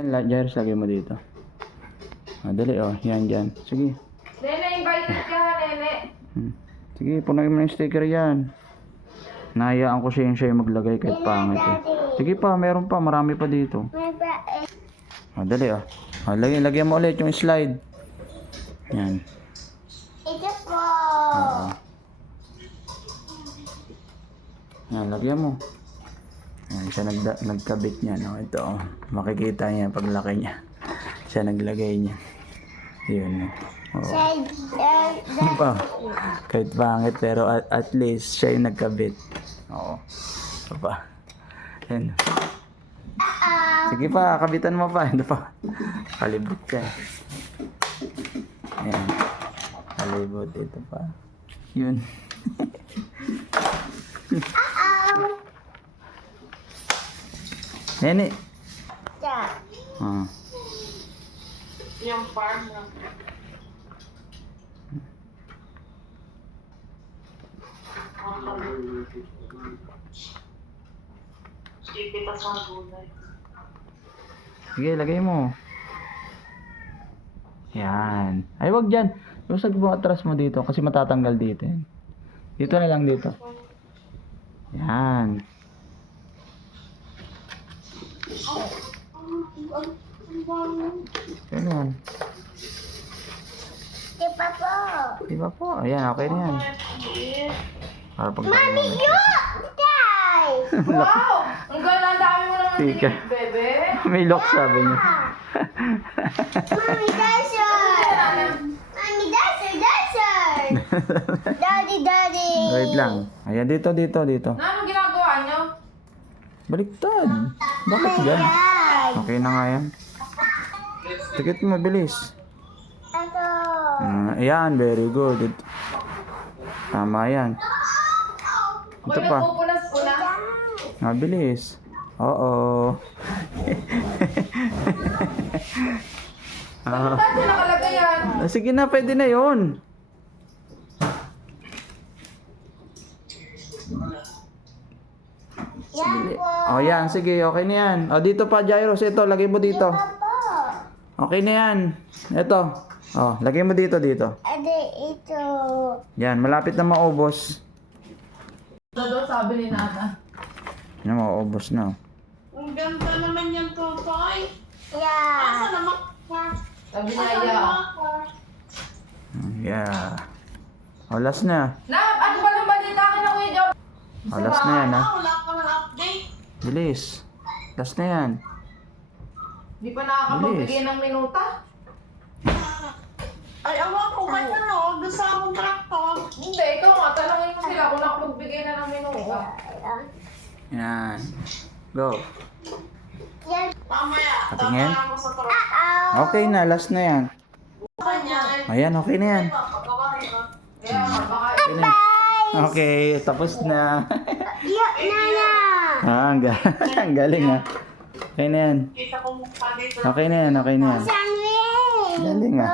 Yan, Jairus, lagay mo dito. Dali, yan, dyan. Sige. Nene, invited ka, Nene. Sige, punuin mo na yung sticker yan. Nahayaan ko siya yung maglagay kahit pangit eh. Sige pa, meron pa, marami pa dito. Dali, lagyan mo ulit yung slide. Yan. Ito po. Yan, lagyan mo. Yan, siya nagkabit niya. No? Ito, makikita niya paglaki niya. Siya naglagay niya. Yun. Ano pa? Kahit pangit, pero at least siya yung nagkabit. Oo. Ito pa. Yan. Sige pa, kabitan mo pa. Ito pa. Palibot ka. Yan. Palibot. Ito pa. Yun. Nene. Yung farm lang. Sipitas ng gulay. Sige, lagay mo. Yan. Ay, wag dyan. Lusag mo atras mo dito kasi matatanggal dito. Dito na lang dito. Yan. Ganun. Diba po? Diba po? Ayan, okay na yan. Para pag Mami, yun! Guys! Wow! Ang ganda, ang dami mo naman Tika. tinik, bebe. May lock sabi niya. Mami, dasher! Mami, dasher! Daddy! Wait lang. Ayan, dito. Na, anong ginagawa nyo? Baliktad. Bakit dyan? Guys! Okay na nga yan. Tikit mo, bilis. Ito! Ayan, very good. Tama yan. Ito Uy, pa. nagpupunas-punas. Mabilis. Oo. Saan siya nakalagay yan? Sige na, pwede na yun. Yan po! Yan, sige, okay na yan. Dito pa, Jairus, ito, lagay mo dito. Papa! Okay na yan. Ito. Lagay mo dito. Ade, ito. Yan, malapit na maubos. Ito daw sabi ni Nana. Yan, maubos na. Ang ganda naman yung tutoy. Yeah. Asa naman? Sabi niya, yeah. Yeah. Last na. Na, ano ba nang balita akin na Kuya George? Last na yan, ha. Wala ka ng update. Bilis. Last na yan. Di pa nakakapagbigay ng minuta? Ay, awa ko ba yan o? Doon sa kontraktor. Hindi, ikaw nga, tanongin mo sila kung nakapagbigay na ng minuta. Yan. Go. Yan. Mamaya, Patingin. tama ako sa truck. Okay na, last na yan. Kanya, Ayan, okay na yan. papagawain ko. Kaya nga, baka Okay na. Okay, tapos na. Yan na. Ang galing ha. Okay na yan. Kita ko mukha dito. Okay na yan. Sandwich. Galing ha.